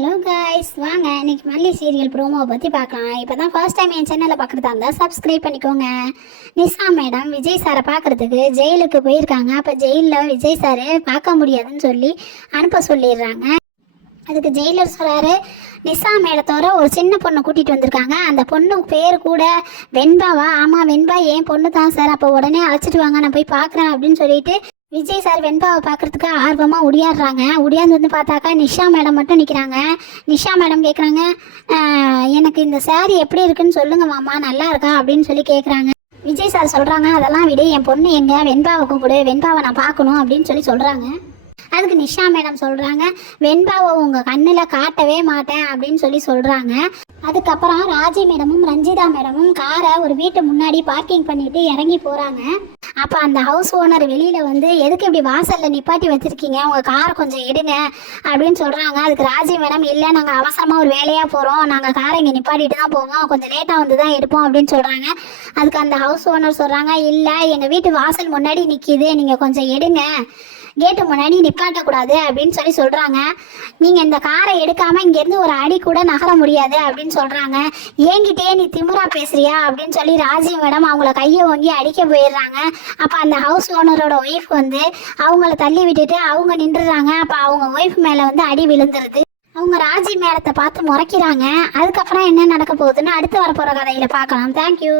Hello guys, வாங்க இன்னைக்கு மல்லி சீரியல் ப்ரோமோவை பற்றி பார்க்கலாம். இப்போ தான் ஃபர்ஸ்ட் டைம் என் சேனலை பார்க்குறதா இருந்தால் சப்ஸ்கிரைப் பண்ணிக்கோங்க. நிஷா மேடம் விஜய் சாரை பார்க்குறதுக்கு ஜெயிலுக்கு போயிருக்காங்க. அப்போ ஜெயிலில் விஜய் சாரை பார்க்க முடியாதுன்னு சொல்லி அனுப்ப சொல்லிடுறாங்க. அதுக்கு ஜெயிலர் சொல்கிறாரு, நிஷா மேடத்தோட ஒரு சின்ன பொண்ணை கூட்டிகிட்டு வந்திருக்காங்க. அந்த பொண்ணு பேர் கூட வெண்பாவா? ஆமாம், வெண்பா என் பொண்ணு தான் சார். அப்போ உடனே அழைச்சிட்டு வாங்க, நான் போய் பார்க்குறேன் அப்படின்னு சொல்லிட்டு விஜய் சார் வெண்பாவை பார்க்குறதுக்கு ஆர்வமாக ஒடியாடுறாங்க. ஒடியாந்து வந்து பார்த்தாக்கா நிஷா மேடம் மட்டும் நிற்கிறாங்க. நிஷா மேடம் கேட்குறாங்க, எனக்கு இந்த சாரி எப்படி இருக்குன்னு சொல்லுங்க மாமா, நல்லா இருக்கா அப்படின்னு சொல்லி கேட்குறாங்க. விஜய் சார் சொல்கிறாங்க, அதெல்லாம் விடு, என் பொண்ணு எங்கே, வெண்பாவை கூப்பிடு, வெண்பாவை நான் பார்க்கணும் அப்படின்னு சொல்லி சொல்கிறாங்க. அதுக்கு நிஷா மேடம் சொல்கிறாங்க, வெண்பாவை உங்கள் கண்ணில் காட்டவே மாட்டேன் அப்படின்னு சொல்லி சொல்கிறாங்க. அதுக்கப்புறம் ராஜி மேடமும் ரஞ்சிதா மேடமும் காரை ஒரு வீட்டு முன்னாடி பார்க்கிங் பண்ணிட்டு இறங்கி போகிறாங்க. அப்போ அந்த ஹவுஸ் ஓனர் வெளியில் வந்து, எதுக்கு இப்படி வாசலில் நிப்பாட்டி வச்சுருக்கீங்க, உங்கள் காரை கொஞ்சம் எடுங்க அப்படின்னு சொல்கிறாங்க. அதுக்கு ராஜி மேடம், இல்லை நாங்கள் அவசரமாக ஒரு வேலையாக போகிறோம், நாங்கள் காரை இங்கே நிப்பாட்டிட்டு தான் போவோம், கொஞ்சம் லேட்டாக வந்து தான் எடுப்போம் அப்படின்னு சொல்கிறாங்க. அதுக்கு அந்த ஹவுஸ் ஓனர் சொல்கிறாங்க, இல்லை எங்கள் வீட்டு வாசல் முன்னாடி நிற்கிது, நீங்கள் கொஞ்சம் எடுங்க, கேட்டு முன்னாடி நிப்பாட்டக்கூடாது அப்படின்னு சொல்லி சொல்கிறாங்க. நீங்கள் இந்த காரை எடுக்காமல் இங்கேருந்து ஒரு அடி கூட நகர முடியாது அப்படின்னு சொல்கிறாங்க. ஏங்கிட்டே நீ திமுறா பேசுறியா அப்படின்னு சொல்லி ராஜி மேடம் அவங்கள கையை வாங்கி அடிக்க போயிடுறாங்க. அப்போ அந்த ஹவுஸ் ஓனரோட ஒய்ஃப் வந்து அவங்கள தள்ளி விட்டுட்டு அவங்க நின்றுறாங்க. அப்போ அவங்க ஒய்ஃப் மேலே வந்து அடி விழுந்துருது. அவங்க ராஜி மேடத்தை பார்த்து முறைக்கிறாங்க. அதுக்கப்புறம் என்ன நடக்க போகுதுன்னு அடுத்து வரப்போகிற கதையில் பார்க்கலாம். தேங்க்யூ.